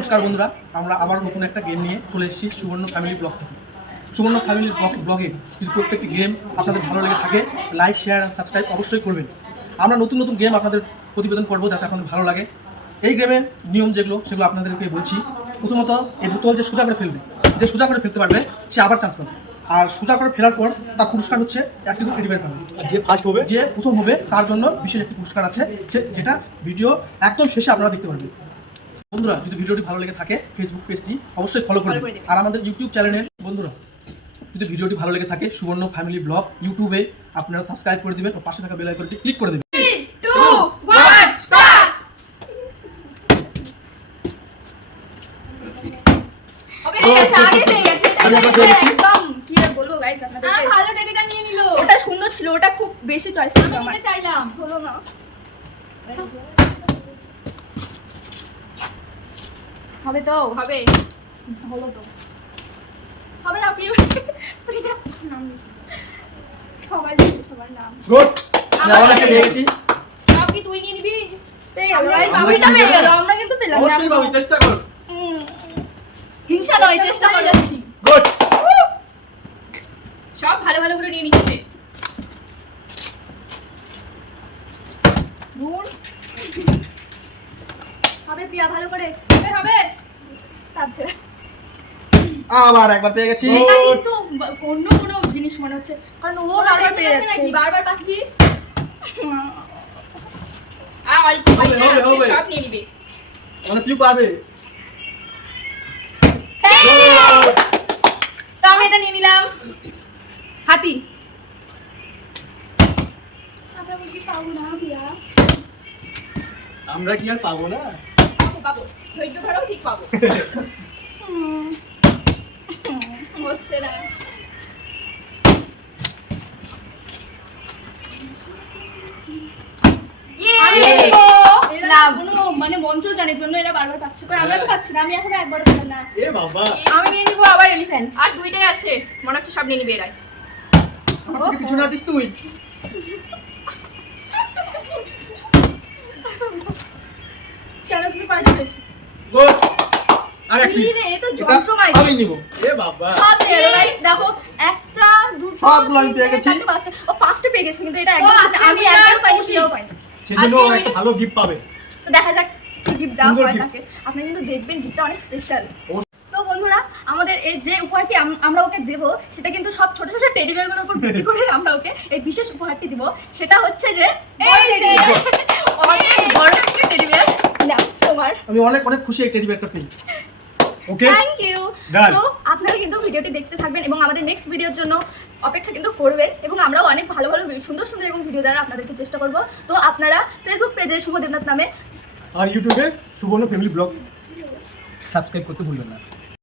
নমস্কার বন্ধুরা আমরা আবার নতুন একটা গেম নিয়ে চলে এসেছি সুবর্ণ ফ্যামিলি ব্লগ থেকে। সুবর্ণ ফ্যামিলি ব্লগ ব্লগে যদি প্রত্যেকটি গেম আপনাদের ভালো লেগে থাকে লাইক শেয়ার আর সাবস্ক্রাইব অবশ্যই করবেন। আমরা নতুন নতুন গেম আপনাদের প্রতিবেদন করব যাতে আপনাদের ভালো লাগে। এই গেমের নিয়ম যেগুলো সেগুলো আপনাদেরকে বলছি। প্রথমত এই বোতল যে সোজা করে ফেলবে যে সোজা করে ফেলতে পারবে সে আবার চান্স পাবে। আর সোজা করে ফেলার পর তার পুরস্কার হচ্ছে একটি করে বেয়ার পাবে। যে ফার্স্ট হবে? যে প্রথম হবে তার জন্য বিশেষ একটি পুরস্কার আছে সে- যেটা ভিডিও একদম শেষে আপনারা দেখতে পারবেন। বন্ধুরা যদি ভিডিওটি ভালো লেগে থাকে ফেসবুক পেজটি অবশ্যই ফলো করবেন। করে দেবেন। আর আমাদের ইউটিউব চ্যানেলের বন্ধুরা যদি ভিডিওটি ভালো লেগে থাকে সুবর্ণ ফ্যামিলি ব্লগ ইউটিউবে আপনারা সাবস্ক্রাইব করে দিবেন ও পাশে থাকা বেল আইকনটি ক্লিক করে দেবেন। নিল। ওটা সুন্দর ছিল ওটা খুব বেশি চয়েস ছিল আমার। চাইলাম। হলো না। হবে তো? হবে। হলো তো। হবে না কি নাম সবাই সবার নাম। গুড। আমি আবার একটা সব কি তুই নিয়ে নিবি? পেয়ে গেল guys, আমরা বাবিটা কি পেয়ে পেলাম? গেল আমরা কিন্তু পেলাম অবশ্যই পাবি চেষ্টা করো। হিংসা নয় চেষ্টা করে। যাচ্ছি গুড। সব ভালো ভালো করে নিয়ে নিচ্ছে। দূর হবে প্রিয়া ভালো করে। হবে হবে। কাঁদছে। আবার একবার পেয়ে গেছি। এটা কিন্তু অন্য কোনো জিনিস মনে হচ্ছে। কারণ ও বারবার পেয়ে যাচ্ছে। নাকি? বারবার পাচ্ছিস? আ অল্প পয়সা আছে সব নিয়ে নিবে। মানে পিউ পাবে। তো আমি এটা নিয়ে নিলাম। হাতি। আমরা বুঝি পাবো না প্রিয়া। আমরা কি আর পাবো না? পাবো ধৈর্য ধরো ঠিক পাবো। হচ্ছে না। ইয়ে। কোনো মানে মন্ত্র জানে জন্য এরা বারবার পাচ্ছে। করে আমরা তো পাচ্ছি না আমি এখন একবার পেলাম না। এ বাবা। আমি নিয়ে নিবো আবার এলিফ্যান্ট আর দুইটাই আছে মনে হচ্ছে সব নিয়ে নিবে এরাই। পিছনে আছিস তুই। তুমি গুড আর তো এটা যন্ত্র মাইর আমি নিব। এ বাবা। সব পেয়ে গেল দেখো একটা দুটো সবগুলো আমি পেয়ে গেছি। পাঁচটা ও পাঁচটা পেয়ে গেছে কিন্তু এটা একদম আমি একবার পাইনি সেও পাইনি। সেজন্য একটা ভালো গিফট পাবে। তো দেখা যাক কি গিফট দেওয়া হয় তাকে। আপনি কিন্তু দেখবেন গিফটটা অনেক স্পেশাল তো বন্ধুরা আমাদের এই যে উপহারটি আমরা ওকে দেব সেটা কিন্তু সব ছোট ছোট টেডি বিয়ারগুলোর উপর ভিত্তি করে আমরা ওকে এই বিশেষ উপহারটি দিব। সেটা হচ্ছে যে অনেক বড় একটা টেডি বিয়ার নাও তোমার। আমি অনেক অনেক খুশি এই টেডি ব্যাগটা পেয়ে ওকে থ্যাংক ইউ তো আপনারা কিন্তু ভিডিওটি দেখতে থাকবেন এবং আমাদের নেক্সট ভিডিওর জন্য অপেক্ষা কিন্তু করবেন এবং আমরাও অনেক ভালো ভালো সুন্দর সুন্দর এবং ভিডিও দ্বারা আপনাদেরকে চেষ্টা করব। তো আপনারা ফেসবুক পেজে শুভ দেবনাথ নামে আর ইউটিউবে সুবর্ণ ফ্যামিলি ব্লগ সাবস্ক্রাইব করতে ভুলবেন না।